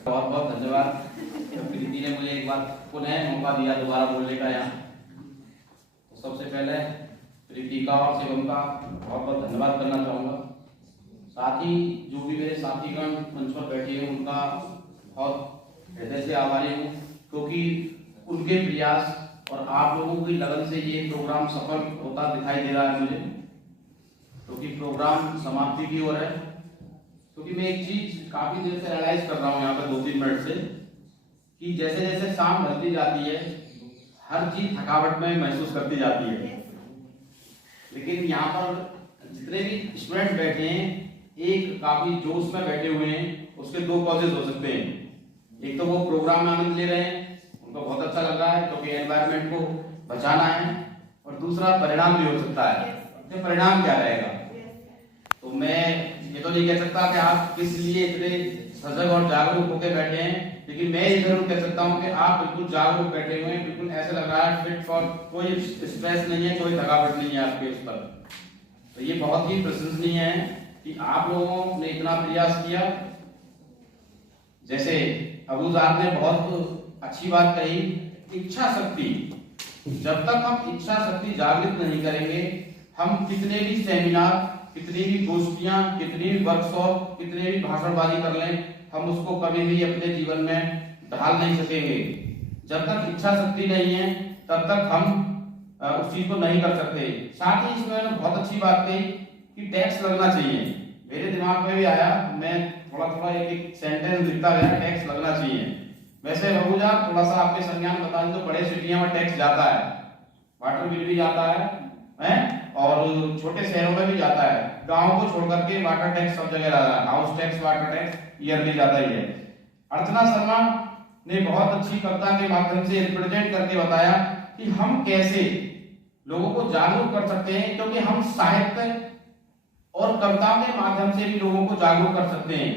बहुत बहुत धन्यवाद। प्रीति ने मुझे एक बार पुनः मौका दिया दोबारा बोलने का यहाँ। तो सबसे पहले प्रीति का और शिवम का बहुत बहुत धन्यवाद करना चाहूँगा। साथ ही जो भी मेरे साथीगण मंच पर बैठे हैं उनका बहुत हृदय से आभारी हूँ, क्योंकि उनके प्रयास और आप लोगों की लगन से ये प्रोग्राम सफल होता दिखाई दे रहा है मुझे, क्योंकि प्रोग्राम समाप्ति की ओर है। क्योंकि मैं एक चीज काफी देर से रियलाइज कर रहा हूँ यहाँ पे 2-3 मिनट से, कि जैसे जैसे शाम ढलती जाती है हर चीज थकावट में महसूस करती जाती है। लेकिन यहाँ पर जितने भी स्टूडेंट बैठे हैं एक काफी जोश में बैठे हुए हैं। उसके दो कॉजेज हो सकते हैं। एक तो वो प्रोग्राम में आनंद ले रहे हैं, उनको बहुत अच्छा लग रहा है क्योंकि एनवायरनमेंट को बचाना है, और दूसरा परिणाम भी हो सकता है। तो परिणाम क्या रहेगा? तो मैं ये तो नहीं कह सकता कि आप किस लिए इतने सजग और जागरूक होकर बैठे हैं, लेकिन मैं ये जरूर कह सकता हूं कि आप बिल्कुल जागरूक बैठे हुए हैं। बिल्कुल ऐसा लग रहा है फिट फॉर, कोई स्ट्रेस नहीं है, कोई थकावट नहीं है आपके उस पर। तो ये बहुत ही प्रशंसनीय है कि आप लोगों ने इतना प्रयास किया। जैसे अबू साहब ने बहुत अच्छी बात कही, इच्छा शक्ति। जब तक हम इच्छा शक्ति जागृत नहीं करेंगे, हम कितने भी सेमिनार, कितनी भी गोष्ठियां, कितनी भी वर्कशॉप, कितने भी भाषणबाजी कर लें, हम उसको कभी भी अपने जीवन में ढाल नहीं सकेंगे। जब तक इच्छा शक्ति नहीं है तब तक हम उस चीज को नहीं कर सकते। साथ ही इसमें बहुत अच्छी बात कही कि टैक्स लगना चाहिए। मेरे दिमाग में भी आया, मैं थोड़ा थोड़ा एक सेंटेंस लिखता गया, टैक्स लगना चाहिए। वैसे रघुजा थोड़ा सा आपके संज्ञान बता दें तो बड़े सिटियों में टैक्स जाता है, वाटर बिल भी जाता है और छोटे शहरों में भी जाता है। गांव को छोड़ करके वाटर टैक्स सब जगह जाता है, house tax, water tax yearly जाता ही है। अर्चना शर्मा ने बहुत अच्छी कविता के माध्यम से रिप्रेजेंट करके बताया कि हम कैसे लोगों को जागरूक कर सकते हैं, क्योंकि हम साहित्य और कविताओं के माध्यम से भी लोगों को जागरूक कर सकते हैं।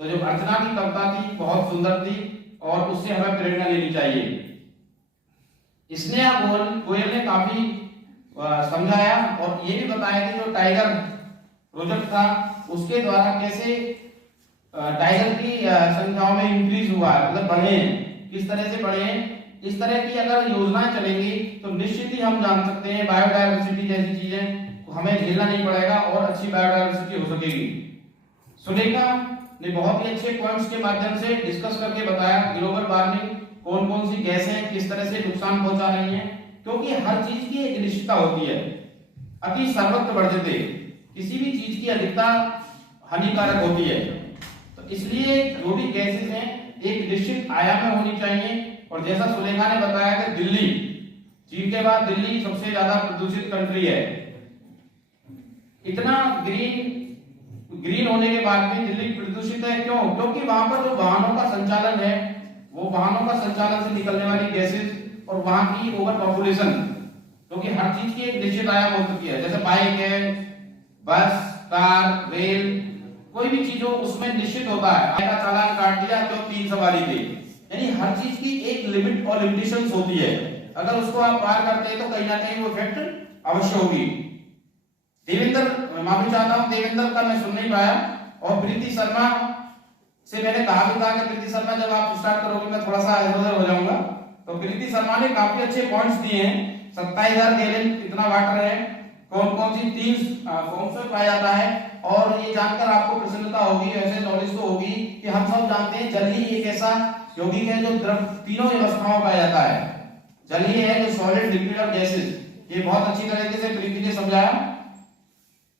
तो जो अर्चना की कविता थी बहुत सुंदर थी और उससे हमें प्रेरणा लेनी चाहिए। स्नेहा गोयल ने काफी समझाया और ये भी बताया कि जो टाइगर प्रोजेक्ट था उसके द्वारा कैसे टाइगर की संख्याओं में इंक्रीज हुआ है, मतलब बढ़े हैं, किस तरह से बढ़े हैं। इस तरह की अगर योजनाएं चलेंगी तो निश्चित ही हम जान सकते हैं बायोडायवर्सिटी जैसी चीजें को हमें झेलना नहीं पड़ेगा और अच्छी बायोडायवर्सिटी हो सकेगी। सुलेखा ने बहुत ही अच्छे पॉइंट्स के माध्यम से डिस्कस करके बताया ग्लोबल वार्मिंग कौन कौन सी गैसें किस तरह से नुकसान पहुंचा रही हैं, क्योंकि हर चीज की एक निश्चितता होती है। अति सर्वत्र वर्जते, किसी भी चीज की अधिकता हानिकारक होती है। तो इसलिए जो भी गैसेस हैं एक निश्चित आयाम में होनी चाहिए। और जैसा सुलेखा ने बताया कि दिल्ली, चीन के बाद दिल्ली सबसे ज्यादा प्रदूषित कंट्री है। इतना ग्रीन होने के बाद भी दिल्ली प्रदूषित है। क्यों? क्योंकि वहां पर जो वाहनों का संचालन है, वो वाहनों का संचालन से निकलने वाली गैसेस और वहां की ओवर पॉपुलेशन, क्योंकि हर चीज की एक निश्चित आयाम हो चुकी है। जैसे बाइक है, बस, कार, रेल, कोई भी चीज हो उसमें निश्चित होता है। का चालान काट दिया तो 3 सवारी थी, यानी हर चीज की एक लिमिट और लिमिटेशंस होती है। अगर उसको आप पार करते हैं तो कहीं ना कहीं वो इफेक्ट अवश्य होगी। देवेंद्र, माफी चाहता हूं, देवेंद्र का मैं सुन नहीं पाया। और प्रीति शर्मा से मैंने कहा भी था कि प्रीति शर्मा जब आप स्टार्ट करोगे मैं थोड़ा सा इधर हो जाऊंगा। तो प्रीति शर्मा ने काफी अच्छे पॉइंट्स दिए हैं। 27,000 गैलन कितना वाटर है, कौन कौन सी 3 फॉर्म्स में पाया जाता है, और ये जानकर आपको प्रसन्नता होगी, ऐसे नॉलेज तो होगी कि हम सब जानते हैं जल ही एक ऐसा यौगिक है जो द्रव तीनों अवस्थाओं में पाया जाता है। जल ही है जो सॉलिड, लिक्विड और गैसेस। ये बहुत अच्छी तरीके से प्रीति ने समझाया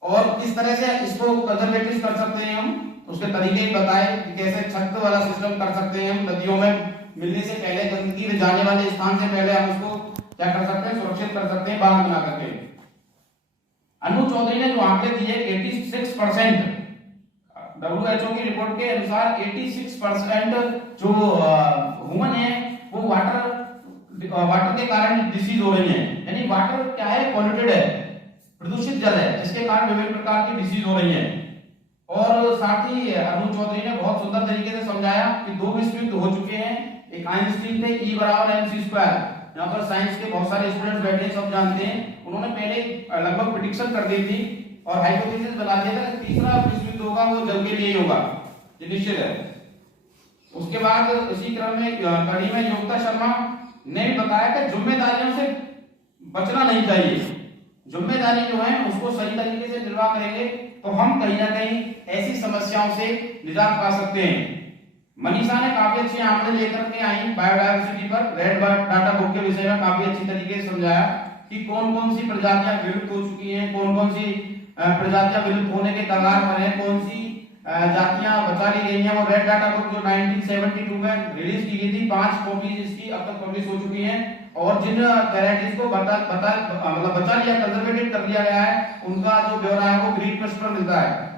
और किस तरह से इसको कंजर्वेटिव कर सकते हैं हम, उसके तरीके बताए कि कैसे छत वाला सिस्टम कर सकते हैं हम। नदियों में मिलने से पहले, गंदगी में जाने वाले स्थान से पहले हम उसको क्या कर सकते हैं, सुरक्षित कर सकते हैं बांध बना करके। अनु चौधरी ने जो आंकड़े दिए 86%, WHO की रिपोर्ट के अनुसार 86% जो ह्यूमन है वो वाटर के कारण डिसीज हो रही है। यानी वाटर क्या है, पॉल्यूटेड है, प्रदूषित जल है, जिसके कारण विभिन्न प्रकार की डिसीज हो रही है। और साथ ही अनु चौधरी ने बहुत सुंदर तरीके से समझाया कि 2 विश्व युद्ध हो चुके हैं। एक आइंस्टीन थे, E = mc²। यहाँ पर साइंस के बहुत सारे स्टूडेंट्स बैठे सब जानते हैं। उन्होंने पहले लगभग प्रेडिक्शन कर दी थी और हाइपोथेसिस बना दिया था कि तीसरा विश्व युद्ध होगा वो जल के लिए ही होगा, ये निश्चित है। उसके बाद इसी क्रम में कड़ी में योगिता शर्मा ने भी बताया कि जिम्मेदारियों से बचना नहीं चाहिए। जिम्मेदारी जो है उसको सही तरीके से निर्वाह करेंगे तो हम कहीं ना कहीं ऐसी समस्याओं से निजात पा सकते हैं। मनीषा ने काफी अच्छे आंकड़े लेकर के आई बायोडायवर्सिटी पर, रेड डाटा बुक के विषय में काफी अच्छी तरीके से समझाया कि कौन कौन सी प्रजातियां विलुप्त हो चुकी हैं, कौन कौन सी प्रजातियां विलुप्त होने के कगार पर हैं, कौन सी जातियां बचा ली गई हैं। वो रेड डाटा बुक जो 1972 में रिलीज की गई थी, 5 कॉपीज इसकी अब तक पब्लिश हो चुकी हैं और जिन वैरायटीज को बचा लिया, कंजर्वेटेड कर लिया गया है, उनका जो ब्यौरा है वो ग्रीन ट्रस्ट पर मिलता है।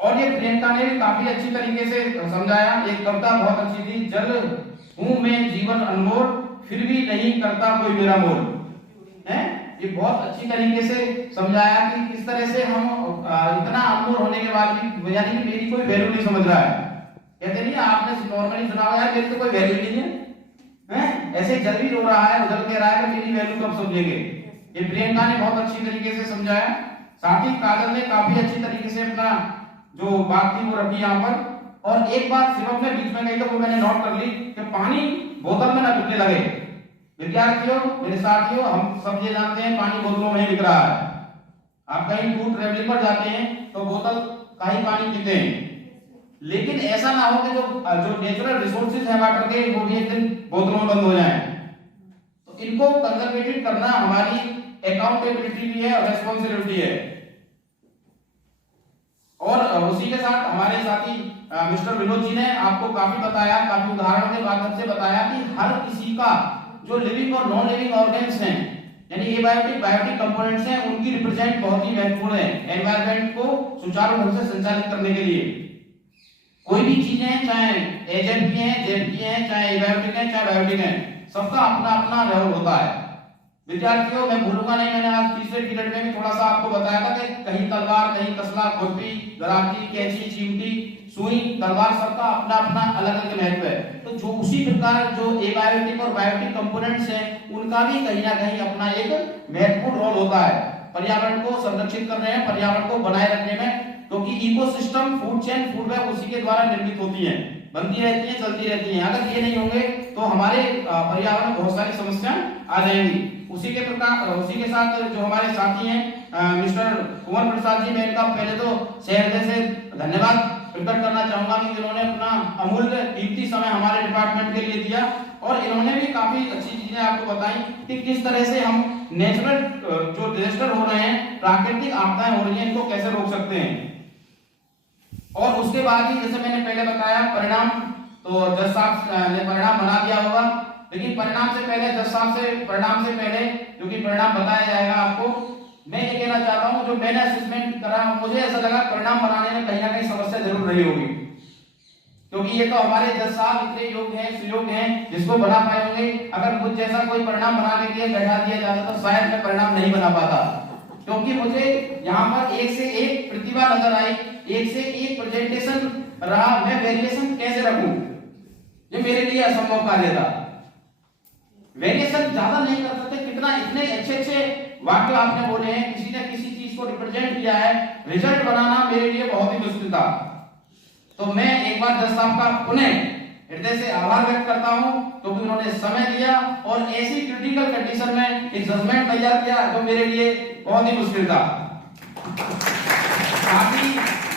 और ये प्रियंका ने भी काफी अच्छी तरीके से समझाया, एक कविता बहुत अच्छी थी, जल हूं मैं जीवन अनमोल फिर भी नहीं करता कोई मेरा मोल है। ये बहुत अच्छी तरीके से समझाया कि किस तरह से हम इतना अनमोल होने के बाद भी यानी कि मेरी कोई वैल्यू नहीं समझ रहा है। कहते नहीं आपने नॉर्मली सुना होगा यार मेरी तो कोई वैल्यू नहीं है, ऐसे जल भी रो रहा है, उजल कह रहा है कि मेरी वैल्यू कब समझेंगे। ये प्रियंका ने बहुत अच्छी तरीके से समझाया। साथ ही काजल ने काफी अच्छी तरीके से अपना जो बात थी वो रखी यहाँ पर। और एक बात शिवम ने बीच में कही तो वो मैंने नोट कर ली कि पानी बोतल में ना बिकने लगे। विद्यार्थियों, मेरे साथियों, हम सब ये जानते हैं पानी बोतलों में ही बिक रहा है। आप कहीं दूर ट्रेवलिंग पर जाते हैं तो बोतल का ही पानी पीते हैं, लेकिन ऐसा ना हो कि जो नेचुरल रिसोर्सेज है वाटर के वो भी एक दिन बोतलों में बंद हो जाएं। तो इनको कंजर्वेटिव करना हमारी अकाउंटेबिलिटी भी है और रेस्पॉन्सिबिलिटी है। और उसी के साथ हमारे साथी मिस्टर विनोद जी ने आपको काफी बताया, काफी उदाहरणों के माध्यम से बताया कि हर किसी का जो लिविंग और नॉन लिविंग ऑर्गेन्स हैं यानी एबायोटिक बायोटिक कंपोनेंट्स हैं, उनकी रिप्रेजेंट बहुत ही महत्वपूर्ण है एनवायरनमेंट को सुचारू ढंग से संचालित करने के लिए। कोई भी चीजें हैं, चाहे एजेंट की हैं, जेड की हैं, चाहे एबायोटिक हैं, चाहे बायोटिक हैं, सबका अपना अपना रोल होता है। विद्यार्थियों, मैं भूलूंगा नहीं, मैंने आज तीसरे पीरियड में भी थोड़ा सा आपको बताया था कि कहीं तलवार, कहीं तसला, खुरपी, गराटी, कैंची, चिमटी, सुई, तलवार, सबका अपना अपना अलग अलग महत्व है। तो जो उसी प्रकार जो एबायोटिक और बायोटिक कंपोनेंट्स हैं, उनका भी कहीं ना कहीं अपना एक महत्वपूर्ण रोल होता है पर्यावरण को संरक्षित करने में, पर्यावरण को बनाए रखने में। क्योंकि ecosystem, food chain, food web उसी के द्वारा निर्मित होती है, बनती रहती है, चलती रहती है। अगर ये नहीं होंगे तो हमारे पर्यावरण में बहुत सारी समस्याएं आ जाएंगी। उसी के साथ जो हमारे साथी हैं मिस्टर कुंवर प्रसाद जी, मैं इनका पहले तो हृदय से धन्यवाद प्रकट करना चाहूंगा कि जिन्होंने अपना अमूल्य कीमती समय हमारे डिपार्टमेंट के लिए दिया और इन्होंने भी काफी अच्छी चीजें आपको बताई कि किस तरह से हम नेचुरल जो डिजास्टर हो रहे हैं, प्राकृतिक आपदाएं हो रही हैं, इनको कैसे रोक सकते हैं। और उसके बाद ही जैसे मैंने पहले बताया परिणाम, तो जज साहब ने परिणाम बना दिया होगा, लेकिन परिणाम से पहले जज साहब से परिणाम से पहले क्योंकि परिणाम बताया जाएगा आपको, मैं ये कहना चाहता हूं जो मैंने असेसमेंट करा, मुझे ऐसा लगा परिणाम बनाने में कहीं ना कहीं समस्या जरूर रही होगी, क्योंकि ये तो हमारे जज साहब इतने योग्य हैं, सुयोग्य हैं, जिसको बना पाए होंगे। अगर मुझ जैसा कोई परिणाम बनाने के लिए बैठा दिया जाता तो शायद मैं परिणाम नहीं बना पाता, क्योंकि मुझे यहाँ पर एक से एक प्रतिभा नजर आई, एक से एक प्रेजेंटेशन रहा। मैं वेरिएशन कैसे रखूं, ये मेरे लिए असंभव कार्य था। वेरिएशन ज्यादा नहीं कर सकते, कितना इतने अच्छे अच्छे वाक्य आपने बोले हैं, किसी ने किसी चीज को रिप्रेजेंट किया है, रिजल्ट बनाना मेरे लिए बहुत ही मुश्किल था। तो मैं एक बार जज साहब का पुनः हृदय से आभार व्यक्त करता हूं, क्योंकि उन्होंने समय दिया और ऐसी क्रिटिकल कंडीशन में एक जजमेंट तैयार किया जो मेरे लिए बहुत ही मुश्किल था। साथ ही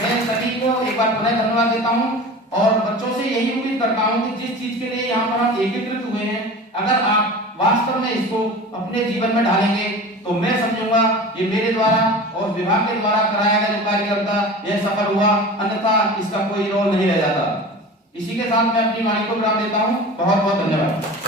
मैं सभी को एक बार पुनः धन्यवाद देता हूं और बच्चों से यही उम्मीद करता हूं कि जिस चीज के लिए यहाँ पर हम एकत्रित हुए हैं, अगर आप वास्तव में इसको अपने जीवन में ढालेंगे तो मैं समझूंगा ये मेरे द्वारा और विभाग के द्वारा कराया गया जो कार्यक्रम यह सफल हुआ, अन्यथा इसका कोई रोल नहीं रह जाता। इसी के साथ मैं अपनी वाणी को विराम देता हूं। बहुत बहुत धन्यवाद।